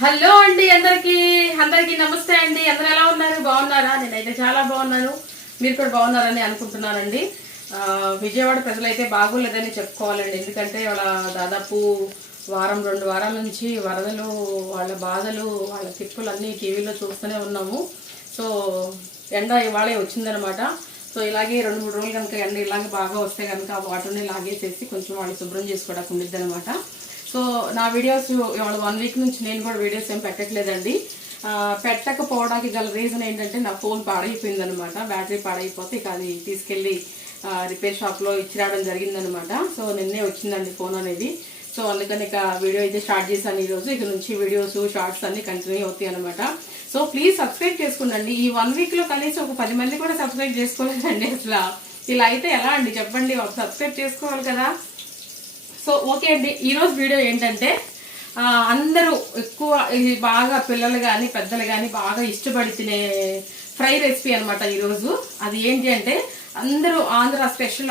Hello అండి, అందరికి అందరికి నమస్తే అండి. అందరు ఎలా ఉన్నారు? బాగున్నారా? నేనైతే చాలా బాగున్నాను. మీరు కూడా బాగున్నారని అనుకుంటున్నానండి. విజయవాడ ప్రజలైతే బాగోలేదని చెప్పుకోవాలండి. ఎందుకంటే వాళ్ళ దాదాపు వారం 2 వారాల నుంచి వరదలు, వాళ్ళ బాధలు, వాళ్ళ తిప్పులు అన్నీ టీవీలో చూస్తూనే ఉన్నాము. సో ఎండ ఇవాళే వచ్చిందనమాట. సో ఇలాగే 2-3 రోజులు కనుక ఎండ ఇలాగే బాగా వస్తే కనుక వాటర్ని లాగేసేసి కొంచెం వాళ్ళు శుభ్రం చేసుకోవడానికి ఉండిద్ది అనమాట. సో నా వీడియోస్ ఇవాళ 1 వీక్ నుంచి నేను కూడా వీడియోస్ ఏం పెట్టట్లేదండి. పెట్టకపోవడానికి గల రీజన్ ఏంటంటే నా ఫోన్ పాడైపోయింది అనమాట. బ్యాటరీ పాడైపోతే ఇక అది తీసుకెళ్ళి రిపేర్ షాప్లో ఇచ్చి రావడం జరిగిందనమాట. సో నిన్నే వచ్చిందండి ఫోన్ అనేది. సో అందుకని ఇక వీడియో అయితే స్టార్ట్ చేశాను ఈరోజు. ఇక నుంచి వీడియోస్ షార్ట్స్ అన్ని కంటిన్యూ అవుతాయి అనమాట. సో ప్లీజ్ సబ్స్క్రైబ్ చేసుకోండి. ఈ 1 వీక్లో కనీసం ఒక 10 మంది కూడా సబ్స్క్రైబ్ చేసుకోలేదండి. అసలు ఇలా అయితే ఎలా అండి చెప్పండి? సబ్స్క్రైబ్ చేసుకోవాలి కదా. సో ఓకే అండి, ఈరోజు వీడియో ఏంటంటే అందరూ ఎక్కువ ఇది బాగా పిల్లలు కానీ పెద్దలు కానీ బాగా ఇష్టపడి తినే ఫ్రై రెసిపీ అనమాట ఈరోజు. అది ఏంటి అంటే అందరూ ఆంధ్ర స్పెషల్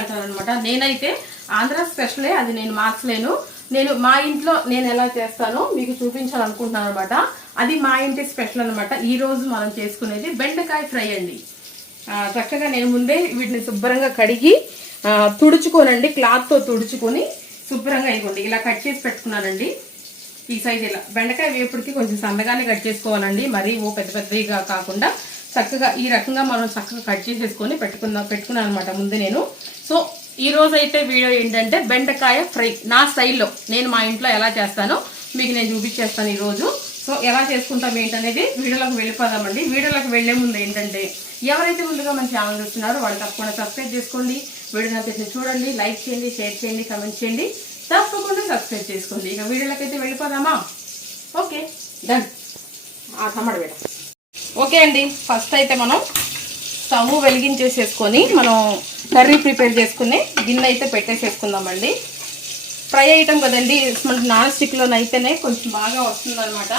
అంటారు అనమాట. నేనైతే ఆంధ్ర స్పెషలే, అది నేను మార్చలేను. నేను మా ఇంట్లో నేను ఎలా చేస్తానో మీకు చూపించాలనుకుంటున్నాను అనమాట. అది మా ఇంటి స్పెషల్ అనమాట. ఈరోజు మనం చేసుకునేది బెండకాయ ఫ్రై అండి. చక్కగా నేను ముందే వీటిని శుభ్రంగా కడిగి తుడుచుకోనండి, క్లాత్తో తుడుచుకొని శుభ్రంగా ఇవ్వండి ఇలా కట్ చేసి పెట్టుకున్నానండి. ఈ సైజ్ ఇలా బెండకాయ వేపుడికి కొంచెం సన్నగానే కట్ చేసుకోవాలండి. మరీ పెద్ద పెద్దగా కాకుండా చక్కగా ఈ రకంగా మనం చక్కగా కట్ చేసేసుకొని పెట్టుకున్నాను అనమాట ముందు నేను. సో ఈ రోజు అయితే వీడియో ఏంటంటే బెండకాయ ఫ్రై నా స్టైల్లో నేను మా ఇంట్లో ఎలా చేస్తానో మీకు నేను చూపించేస్తాను ఈరోజు. సో ఎలా చేసుకుంటాం ఏంటనేది వీడియోలోకి వెళ్ళిపోదామండి. వీడియోలోకి వెళ్లే ముందు ఏంటంటే ఎవరైతే ముందుగా మన ఛానల్ చూస్తున్నారో వాళ్ళు తప్పకుండా సబ్స్క్రైబ్ చేసుకోండి. వీడియో నచ్చితే చూడండి, లైక్ చేయండి, షేర్ చేయండి, కమెంట్ చేయండి, తప్పకుండా సబ్స్క్రైబ్ చేసుకోండి. ఇక వీడియోలోకి అయితే వెళ్ళిపోదామా? Okay done. టమాటా వేడ. ఓకే అండి, ఫస్ట్ అయితే మనం స్టవ్ వెలిగించేసేసుకొని మనం కర్రీ ప్రిపేర్ చేసుకుని గిన్నె అయితే పెట్టేసేసుకుందామండి. ఫ్రై ఐటమ్ కదండి, మనకి నాన్ స్టిక్లోనైతేనే కొంచెం బాగా వస్తుందన్నమాట.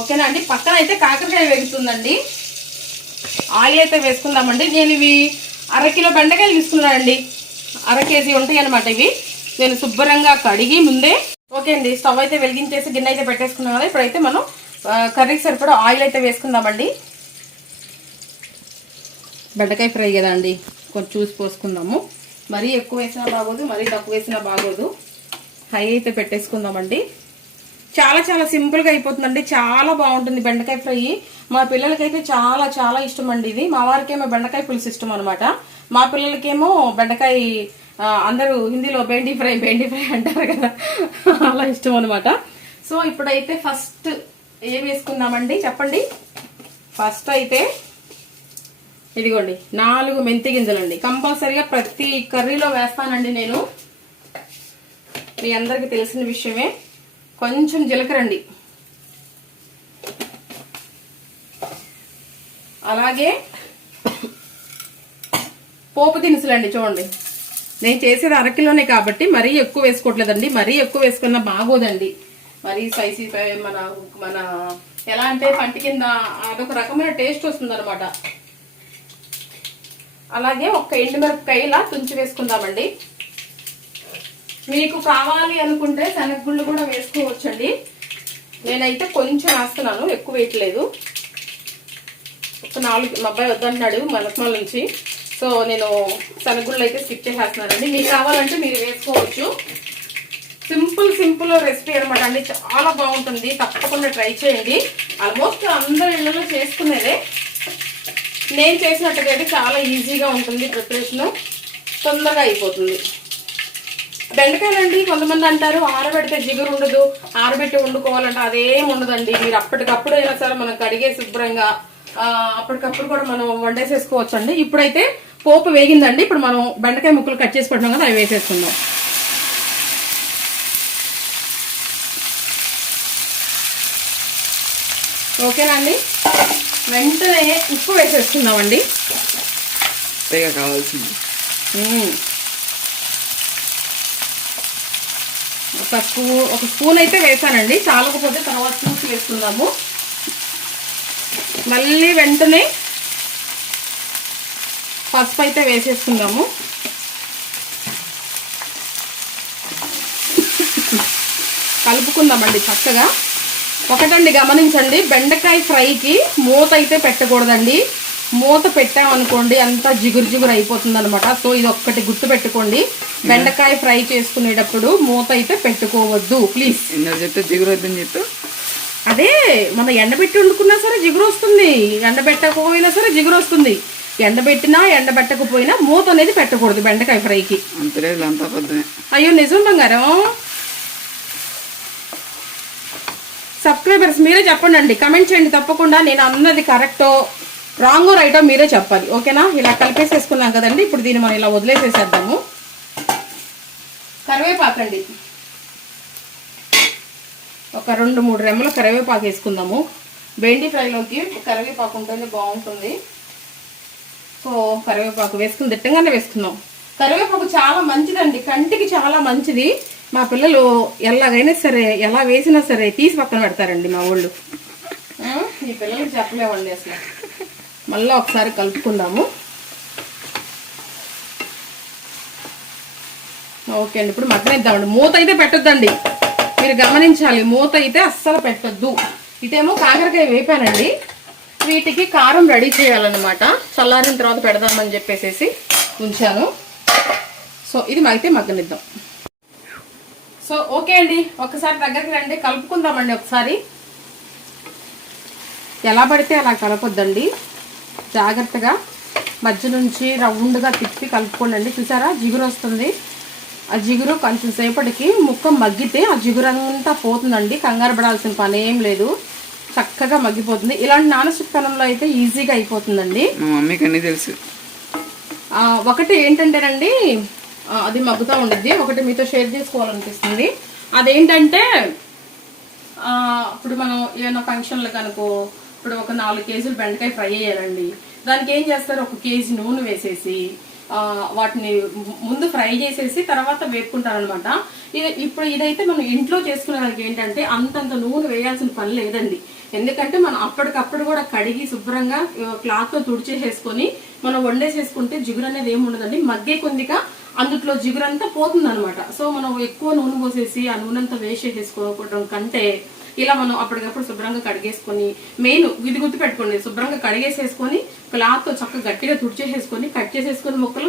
ఓకేనా అండి. పక్కన అయితే కాకరకాయ వేగుతుందండి. ఆయిల్ అయితే వేసుకుందామండి. నేను ఇవి 1/2 కిలో బెండకాయలు తీసుకున్నానండి. 1/2 కేజీ ఉంటాయి అనమాట ఇవి. నేను శుభ్రంగా కడిగి ముందే. ఓకే అండి, స్టవ్ అయితే వెలిగించేసి గిన్నె అయితే పెట్టేసుకున్నాం కదా. ఇప్పుడైతే మనం కర్రీకి సరిపడా ఆయిల్ అయితే వేసుకుందామండి. బెండకాయ ఫ్రై కదా అండి, కొంచెం చూసి పోసుకుందాము. మరీ ఎక్కువ వేసినా బాగోదు, మరీ తక్కువ వేసినా బాగోదు. హై అయితే పెట్టేసుకుందామండి. చాలా చాలా సింపుల్గా అయిపోతుందండి. చాలా బాగుంటుంది బెండకాయ ఫ్రై. మా పిల్లలకైతే చాలా చాలా ఇష్టం అండి ఇది. మా వారికేమో బెండకాయ పులుసు ఇష్టం అనమాట. మా పిల్లలకేమో బెండకాయ, అందరూ హిందీలో బెండి ఫ్రై అంటారు కదా, అలా ఇష్టం అనమాట. సో ఇప్పుడైతే ఫస్ట్ ఏం వేసుకుందామండి చెప్పండి. ఫస్ట్ అయితే ఇదిగోండి 4 మెంతి గింజలండి. కంపల్సరీగా ప్రతి కర్రీలో వేస్తానండి నేను, మీ అందరికీ తెలిసిన విషయమే. కొంచెం జీలకర్ర అండి, అలాగే పోపు దినుసులండి. చూడండి, నేను చేసేది 1/2 కిలోనే కాబట్టి మరీ ఎక్కువ వేసుకోవట్లేదండి. మరీ ఎక్కువ వేసుకున్నా బాగోదండి. మరీ స్పైసీ మన ఎలా అంటే పంటి కింద అదొక రకమైన టేస్ట్ వస్తుంది అనమాట. అలాగే ఒక ఎండుమిరపకాయ ఇలా తుంచి వేసుకుందామండి. మీకు కావాలి అనుకుంటే శనగగుళ్ళు కూడా వేసుకోవచ్చండి. నేనైతే కొంచెం వేస్తున్నాను, ఎక్కువ వేయట్లేదు. ఒక 4, మా అబ్బాయి వద్దంటున్నాడు మలక్మాల నుంచి. సో నేను శనగగుళ్ళు అయితే స్కిప్ చేసేస్తున్నానండి. మీకు కావాలంటే మీరు వేసుకోవచ్చు. సింపుల్ రెసిపీ అనమాట అండి. చాలా బాగుంటుంది, తప్పకుండా ట్రై చేయండి. ఆల్మోస్ట్ అందరి ఇళ్లలో చేసుకునేదే. నేను చేసినట్టుగా అయితే చాలా ఈజీగా ఉంటుంది ప్రిపరేషన్, తొందరగా అయిపోతుంది. బెండకాయలండి కొంతమంది అంటారు ఆరబెడితే జిగురు ఉండదు, ఆరబెట్టి వండుకోవాలంటే అదేం ఉండదండి. మీరు అప్పటికప్పుడు అయినా సరే మనం కడిగే శుభ్రంగా అప్పటికప్పుడు కూడా మనం వండేసేసుకోవచ్చు అండి. ఇప్పుడైతే పోపు వేగిందండి. ఇప్పుడు మనం బెండకాయ ముక్కలు కట్ చేసి పెట్టినాం కదా, అవి వేసేసుకుందాం. ఓకేనా అండి. వెంటనే ఉప్పు వేసేసుకుందామండి. కావాల్సింది ఒక స్పూన్ అయితే వేసానండి, చాలకపోతే తర్వాత చూసి వేసుకుందాము. మళ్ళీ వెంటనే పసుపు అయితే వేసేసుకుందాము. కలుపుకుందామండి చక్కగా. ఒకటండి గమనించండి, బెండకాయ ఫ్రైకి మూత అయితే పెట్టకూడదండి. మూత పెట్టామనుకోండి అంతా జిగురు జిగురు అయిపోతుంది అనమాట. సో ఇది ఒక్కటి గుర్తు పెట్టుకోండి, బెండకాయ ఫ్రై చేసుకునేటప్పుడు మూత అయితే పెట్టుకోవద్దు ప్లీజ్. చెప్తే జిగురు వద్దని చెప్పి అదే మనం ఎండబెట్టి వండుకున్నా సరే జిగురు వస్తుంది, ఎండబెట్టకపోయినా సరే జిగురు వస్తుంది. ఎండబెట్టినా ఎండబెట్టకపోయినా మూత అనేది పెట్టకూడదు బెండకాయ ఫ్రైకి. అయ్యో నిజం బంగారం. సబ్స్క్రైబర్స్ మీరే చెప్పండి అండి, కమెంట్ చేయండి తప్పకుండా. నేను అన్నది కరెక్టో రాంగో రైటో మీరే చెప్పాలి, ఓకేనా? ఇలా కలిపేసేసుకున్నాం కదండి, ఇప్పుడు దీన్ని మనం ఇలా వదిలేసేసేద్దాము. కరివేపాకు అండి, ఒక 2-3 రెమ్మల కరివేపాకు వేసుకుందాము. బెండి ఫ్రైలోకి కరివేపాకు ఉంటేనే బాగుంటుంది. సో కరివేపాకు వేసుకుని దిట్టంగానే వేసుకుందాం. కరివేపాకు చాలా మంచిదండి, కంటికి చాలా మంచిది. మా పిల్లలు ఎలాగైనా సరే ఎలా వేసినా సరే తీసి పక్కన పెడతారండి మా వాళ్ళు. ఈ పిల్లలకి చెప్పలేమండి అసలు. మళ్ళీ ఒకసారి కలుపుకుందాము. ఓకే అండి, ఇప్పుడు మగ్గనిద్దామండి. మూత అయితే పెట్టొద్దండి, మీరు గమనించాలి, మూత అయితే అస్సలు పెట్టొద్దు. ఇటేమో కాకరకాయ వేపానండి, వీటికి కారం రెడీ చేయాలన్నమాట. చల్లారిన తర్వాత పెడదామని చెప్పేసి ఉంచాను. సో ఇది అయితే మగ్గనిద్దాం. సో ఓకే అండి, ఒకసారి దగ్గరికి రండి, కలుపుకుందామండి ఒకసారి. ఎలా పడితే అలా కలపొద్దండి, జాగ్రత్తగా మధ్య నుంచి రౌండ్గా తిప్పి కలుపుకోండి. చూసారా జిగురు వస్తుంది, ఆ జిగురు కొంచెం సేపటికి ముక్క మగ్గితే ఆ జిగురు అంతా పోతుందండి. కంగారు పడాల్సిన పని ఏం లేదు, చక్కగా మగ్గిపోతుంది. ఇలాంటి నానస్టిక్ పెనంలో అయితే ఈజీగా అయిపోతుందండి. మా మమ్మీకి అన్నీ తెలుసు. ఒకటి ఏంటంటేనండి, అది మగ్గుతూ ఉండిద్ది. ఒకటి మీతో షేర్ చేసుకోవాలనిపిస్తుంది. అదేంటంటే ఇప్పుడు మనం ఏమైనా ఫంక్షన్లకు అనుకో, ఇప్పుడు ఒక 4 కేజీలు బెండకాయ ఫ్రై చేయాలండి. దానికి ఏం చేస్తారు, 1 కేజీ నూనె వేసేసి వాటిని ముందు ఫ్రై చేసేసి తర్వాత వేపుకుంటారనమాట. ఇప్పుడు ఇదైతే మనం ఇంట్లో చేసుకునే దానికి ఏంటంటే అంతంత నూనె వేయాల్సిన పని లేదండి. ఎందుకంటే మనం అప్పటికప్పుడు కూడా కడిగి శుభ్రంగా క్లాత్తో తుడిచేసేసుకొని మనం వండేసేసుకుంటే జిగురు అనేది ఏమి ఉండదండి. మగ్గే కొద్దిగా అందుట్లో జిగురు అంతా పోతుంది అనమాట. సో మనం ఎక్కువ నూనె పోసేసి ఆ నూనె అంతా వేస్ట్ చేసేసుకోవడం కంటే ఇలా మనం అప్పటికప్పుడు శుభ్రంగా కడిగేసుకొని, మెయిన్ ఇది గుర్తు పెట్టుకోండి, శుభ్రంగా కడిగేసేసుకొని క్లాత్తో చక్కగా గట్టిగా తుడిచేసేసుకొని కట్ చేసేసుకొని ముక్కలు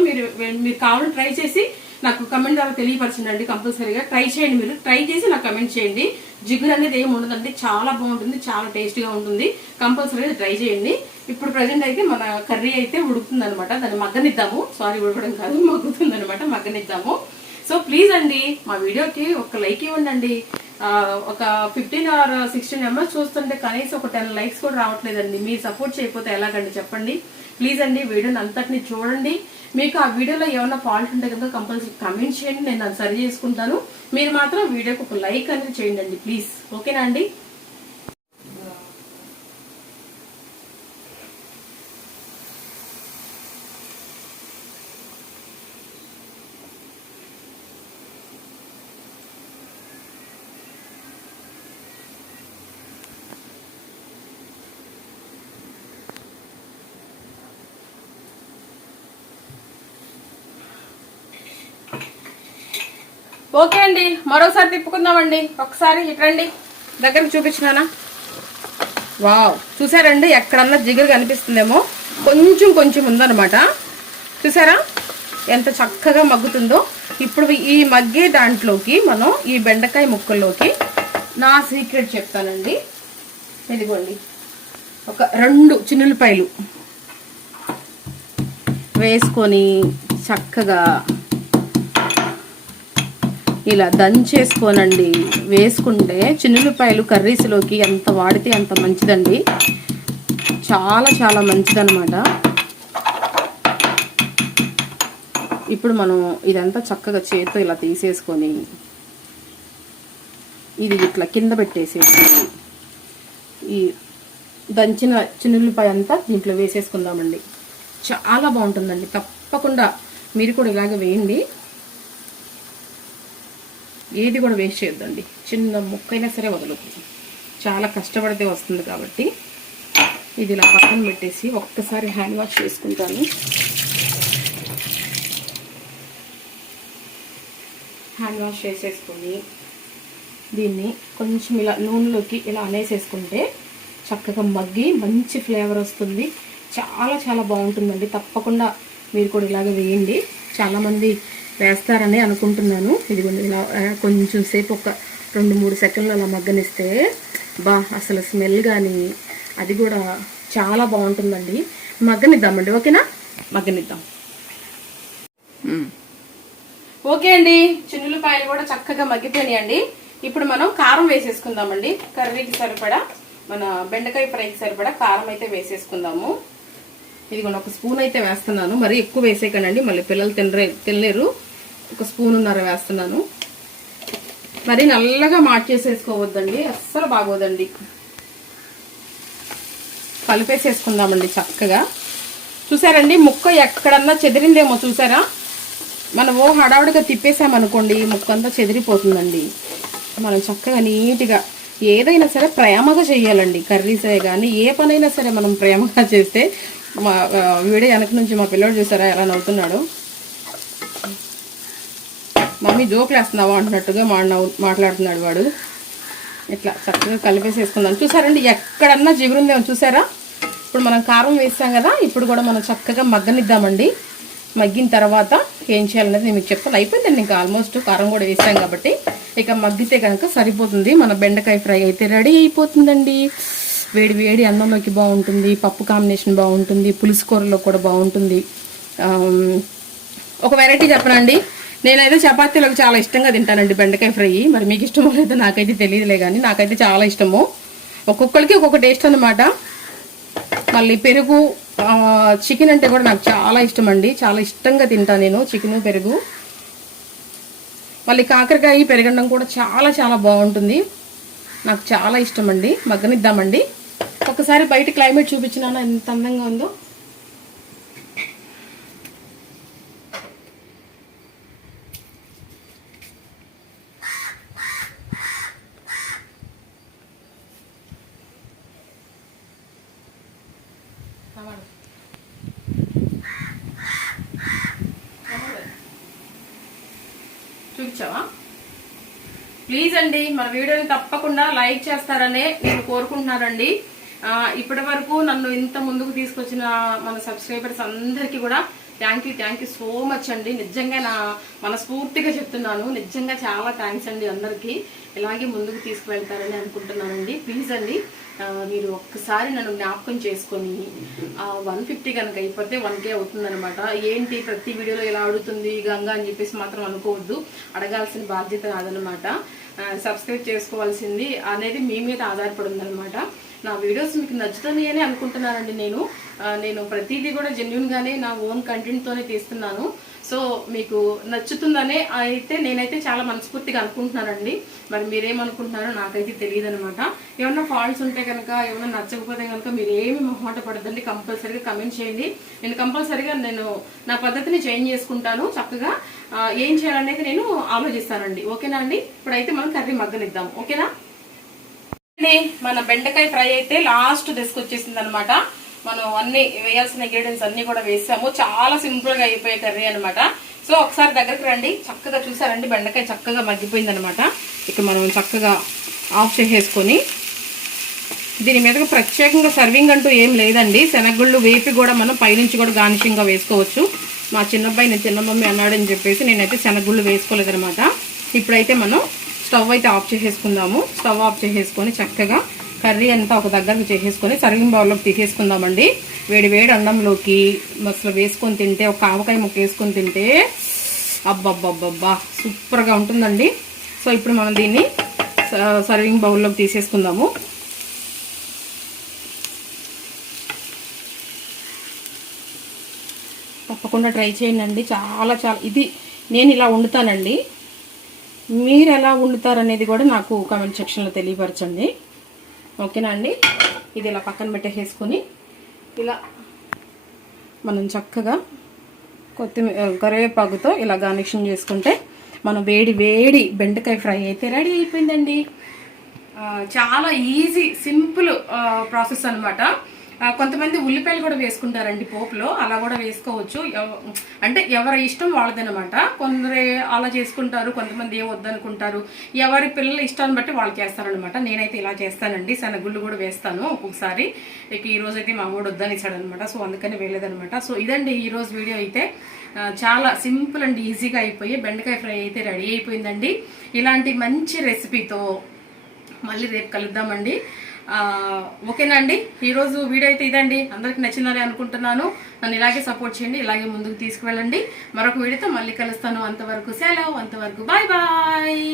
మీరు కావాలని ట్రై చేసి నాకు కమెంట్ ద్వారా తెలియపరచండి. కంపల్సరీగా ట్రై చేయండి, మీరు ట్రై చేసి నాకు కమెంట్ చేయండి. జిగురు అనేది ఏమి ఉండదండి, చాలా బాగుంటుంది, చాలా టేస్టీగా ఉంటుంది. కంపల్సరీగా ట్రై చేయండి. ఇప్పుడు ప్రజెంట్ అయితే మన కర్రీ అయితే ఉడుకుతుంది అనమాట, దాన్ని మగ్గనిద్దాము. సారీ ఉడకడం కాదు, మగ్గుతుంది అనమాట, మగ్గనిద్దాము. సో ప్లీజ్ అండి మా వీడియోకి ఒక లైక్ ఇవ్వండి. ఒక 15 or 16 మెంబర్స్ చూస్తుంటే కనీసం ఒక 10 లైక్స్ కూడా రావట్లేదండి. మీరు సపోర్ట్ చేయకపోతే ఎలాగండి చెప్పండి. ప్లీజ్ అండి వీడియోని అంతటిని చూడండి. మీకు ఆ వీడియోలో ఏమైనా ఫాల్ట్ ఉంటే కనుక కంపల్సరీ కమెంట్ చేయండి, నేను అది సరి చేసుకుంటాను. మీరు మాత్రం వీడియోకి ఒక లైక్ అనేది చేయండి ప్లీజ్, ఓకేనా అండి? ఓకే అండి, మరోసారి తిప్పుకుందామండి. ఒకసారి ఇట్రండి, దగ్గరకు చూపించినానా? వావ్, చూసారండి ఎక్కడన్నా జిగురు కనిపిస్తుందేమో, కొంచెం కొంచెం ఉందన్నమాట. చూసారా ఎంత చక్కగా మగ్గుతుందో. ఇప్పుడు ఈ మగ్గే దాంట్లోకి మనం ఈ బెండకాయ ముక్కల్లోకి నా సీక్రెట్ చెప్తానండి. ఇదిగోండి, ఒక 2 చిన్నులపాయలు వేసుకొని చక్కగా ఇలా దంచేసుకోనండి. వేసుకుంటే చిన్నులపాయలు కర్రీస్లోకి ఎంత వాడితే అంత మంచిదండి, చాలా చాలా మంచిదన్నమాట. ఇప్పుడు మనం ఇదంతా చక్కగా చేతితో ఇలా తీసేసుకొని ఇది ఇట్లా కింద పెట్టేసేసి ఈ దంచిన చిన్నులపాయ అంతా దీంట్లో వేసేసుకుందామండి. చాలా బాగుంటుందండి, తప్పకుండా మీరు కూడా ఇలాగే వేయండి. ఏది కూడా వేస్ట్ చేయొద్దండి, చిన్న ముక్కైనా సరే వదలదు. చాలా కష్టపడితే వస్తుంది కాబట్టి ఇది ఇలా పక్కన పెట్టేసి ఒక్కసారి హ్యాండ్ వాష్ చేసుకుంటాను. హ్యాండ్ వాష్ చేసేసుకొని దీన్ని కొంచెం ఇలా నూనెలోకి ఇలా అనేసేసుకుంటే చక్కగా మగ్గి మంచి ఫ్లేవర్ వస్తుంది. చాలా చాలా బాగుంటుందండి. తప్పకుండా మీరు కూడా ఇలాగ వేయండి. చాలామంది వేస్తారని అనుకుంటున్నాను. ఇదిగోండి ఇలా కొంచెం సేపు ఒక 2-3 సెకండ్లు అలా మగ్గనిస్తే అసలు స్మెల్ కానీ అది కూడా చాలా బాగుంటుందండి. మగ్గనిద్దామండి. ఓకేనా? మగ్గనిద్దాం. ఓకే అండి, చిన్నులపాయలు కూడా చక్కగా మగ్గిపోయినాయండి. ఇప్పుడు మనం కారం వేసేసుకుందామండి. కర్రీకి సరిపడా, మన బెండకాయ ఫ్రైకి సరిపడా కారం అయితే వేసేసుకుందాము. ఇదిగోండి 1 స్పూన్ అయితే వేస్తున్నాను. మరి ఎక్కువ వేసేయకండి, మళ్ళీ పిల్లలు తినలేరు. 1 స్పూన్నర వేస్తున్నాను. మరి నల్లగా మార్చేసేసుకోవద్దండి, అస్సలు బాగోదండి. కలిపేసేసుకుందామండి చక్కగా. చూసారండి ముక్క ఎక్కడన్నా చెదిరిందేమో చూసారా? మనము హడావుడిగా తిప్పేసామనుకోండి ముక్క అంతా చెదిరిపోతుందండి. మనం చక్కగా నీట్గా ఏదైనా సరే ప్రేమగా చేయాలండి. కర్రీసే కానీ ఏ పనైనా సరే మనం ప్రేమగా చేస్తే, మా వీడియో వెనక నుంచి మా పిల్లడు చూసారా ఎలా నవ్వుతున్నాడు. మమ్మీ జోకులు వేస్తున్నావా అంటున్నట్టుగా మాట్లాడుతున్నాడు వాడు. ఇట్లా చక్కగా కలిపేసేసుకుందాం. చూసారండి ఎక్కడన్నా జిగురుందేమో చూసారా? ఇప్పుడు మనం కారం వేసాం కదా, ఇప్పుడు కూడా మనం చక్కగా మగ్గనిద్దామండి. మగ్గిన తర్వాత ఏం చేయాలనేది నేను మీకు చెప్తాను. అయిపోయిందండి ఇంకా ఆల్మోస్ట్. కారం కూడా వేసాం కాబట్టి ఇక మగ్గితే కనుక సరిపోతుంది. మన బెండకాయ ఫ్రై అయితే రెడీ అయిపోతుందండి. వేడి వేడి అన్నంలోకి బాగుంటుంది, పప్పు కాంబినేషన్ బాగుంటుంది, పులుసు కూరలో కూడా బాగుంటుంది. ఒక వెరైటీ చెప్పనండి, నేనైతే చపాతీలకు చాలా ఇష్టంగా తింటానండి బెండకాయ ఫ్రై. మరి మీకు ఇష్టమో లేదో నాకైతే తెలియదులే, కానీ నాకైతే చాలా ఇష్టము. ఒక్కొక్కరికి ఒక్కొక్క టేస్ట్ అన్నమాట. మళ్ళీ పెరుగు, చికెన్ అంటే కూడా నాకు చాలా ఇష్టం అండి. చాలా ఇష్టంగా తింటాను నేను చికెన్, పెరుగు. మళ్ళీ కాకరకాయ పెరగడం కూడా చాలా చాలా బాగుంటుంది. నాకు చాలా ఇష్టం అండి. మగ్గనిద్దామండి. ఒకసారి బయట క్లైమేట్ చూపించినాను ఎంత అందంగా ఉందో. చూపించావా? ప్లీజ్ అండి మన వీడియోని తప్పకుండా లైక్ చేస్తారనే నేను కోరుకుంటున్నానండి. ఇప్పటి వరకు నన్ను ఇంత ముందుకు తీసుకొచ్చిన మన సబ్స్క్రైబర్స్ అందరికీ కూడా థ్యాంక్ యూ సో మచ్ అండి. నిజంగా నా మనస్ఫూర్తిగా చెప్తున్నాను. నిజంగా చాలా థ్యాంక్స్ అండి అందరికీ. ఇలాగే ముందుకు తీసుకువెళ్తారని అనుకుంటున్నానండి. ప్లీజ్ అండి మీరు ఒక్కసారి నన్ను జ్ఞాపకం చేసుకొని 150 కనుక అయిపోతే 1K అవుతుందనమాట. ఏంటి ప్రతి వీడియోలో ఇలా అడుగుతుంది గంగా అని చెప్పేసి మాత్రం అనుకోవద్దు. అడగాల్సిన బాధ్యత కాదనమాట. సబ్స్క్రైబ్ చేసుకోవాల్సింది అనేది మీ మీద ఆధారపడి ఉందనమాట. నా వీడియోస్ మీకు నచ్చుతున్నాయి అని అనుకుంటున్నానండి. నేను ప్రతిదీ కూడా జెన్యున్గానే నా ఓన్ కంటెంట్తోనే తీస్తున్నాను. సో మీకు నచ్చుతుందనే అయితే నేనైతే చాలా మనస్ఫూర్తిగా అనుకుంటున్నానండి. మరి మీరేమనుకుంటున్నారో నాకైతే తెలియదు అనమాట. ఏమన్నా ఫాల్ట్స్ ఉంటే కనుక, ఏమన్నా నచ్చకపోతే కనుక మీరు ఏమి మొహమాట పడద్దండి. కంపల్సరీగా కమెంట్ చేయండి. నేను కంపల్సరీగా నా పద్ధతిని చేంజ్ చేసుకుంటాను. చక్కగా ఏం చేయాలనేది నేను ఆలోచిస్తానండి. ఓకేనా అండి? ఇప్పుడైతే మనం కర్రీ మగ్గనిద్దాం. ఓకేనా? మన బెండకాయ ఫ్రై అయితే లాస్ట్ తీసుకొచ్చేసింది అనమాట. మనం అన్ని వేయాల్సిన ఇంగ్రీడియంట్స్ అన్ని కూడా వేసాము. చాలా సింపుల్ గా అయిపోయే కర్రీ అనమాట. సో ఒకసారి దగ్గరికి రండి. చక్కగా చూసారండి బెండకాయ చక్కగా మగ్గిపోయింది అనమాట. ఇక మనం చక్కగా ఆఫ్ చేసేసుకొని దీని మీదగా ప్రత్యేకంగా సర్వింగ్ అంటూ ఏం లేదండి. శనగగుళ్ళు వేపి కూడా మనం పైనుంచి కూడా గార్నిషింగ్ గా వేసుకోవచ్చు. మా చిన్నబ్బాయి నేను చిన్న మమ్మీ అన్నాడని చెప్పేసి నేనైతే శనగగుళ్ళు వేసుకోలేదనమాట. ఇప్పుడైతే మనం స్టవ్ అయితే ఆఫ్ చేసేసుకుందాము. స్టవ్ ఆఫ్ చేసేసుకొని చక్కగా కర్రీ అంతా ఒక దగ్గరకు చేసేసుకొని సర్వింగ్ బౌల్లోకి తీసేసుకుందామండి. వేడి వేడి అన్నంలోకి అసలు వేసుకొని తింటే, ఒక ఆవకాయ ముక్క వేసుకొని తింటే అబ్బబ్బబ్బబ్బా సూపర్గా ఉంటుందండి. సో ఇప్పుడు మనం దీన్ని సర్వింగ్ బౌల్లోకి తీసేసుకుందాము. తప్పకుండా ట్రై చేయండి. చాలా చాలా ఇది నేను ఇలా వండుతానండి. మీరు ఎలా వండుతారనేది కూడా నాకు కామెంట్ సెక్షన్లో తెలియపరచండి. ఓకేనా అండి? ఇది ఇలా పక్కన పెట్టేసుకొని ఇలా మనం చక్కగా కరివేపాకుతో ఇలా గార్నిషింగ్ చేసుకుంటే మనం వేడి వేడి బెండకాయ ఫ్రై అయితే రెడీ అయిపోయిందండి. చాలా ఈజీ సింపుల్ ప్రాసెస్ అనమాట. కొంతమంది ఉల్లిపాయలు కూడా వేసుకుంటారండి పోపులో, అలా కూడా వేసుకోవచ్చు. అంటే ఎవరి ఇష్టం వాళ్ళదనమాట. కొందరు అలా చేసుకుంటారు, కొంతమంది ఏం వద్దనుకుంటారు. ఎవరి పిల్లల ఇష్టాన్ని బట్టి వాళ్ళు చేస్తారనమాట. నేనైతే ఇలా చేస్తానండి, శనగుళ్ళు కూడా వేస్తాను ఒక్కొక్కసారి. ఇక ఈ రోజు అయితే మా వాడు వద్దనిచ్చాడు అనమాట, సో అందుకని వేయలేదనమాట. సో ఇదండి ఈరోజు వీడియో అయితే. చాలా సింపుల్ అండ్ ఈజీగా అయిపోయి బెండకాయ ఫ్రై అయితే రెడీ అయిపోయిందండి. ఇలాంటి మంచి రెసిపీతో మళ్ళీ రేపు కలుద్దామండి. ఓకేనా అండి, ఈరోజు వీడియో అయితే ఇదండి. అందరికి నచ్చిందని అనుకుంటున్నాను. నన్ను ఇలాగే సపోర్ట్ చేయండి, ఇలాగే ముందుకు తీసుకువెళ్ళండి. మరొక వీడియోతో మళ్ళీ కలుస్తాను. అంతవరకు సెలవు, అంతవరకు బాయ్ బాయ్.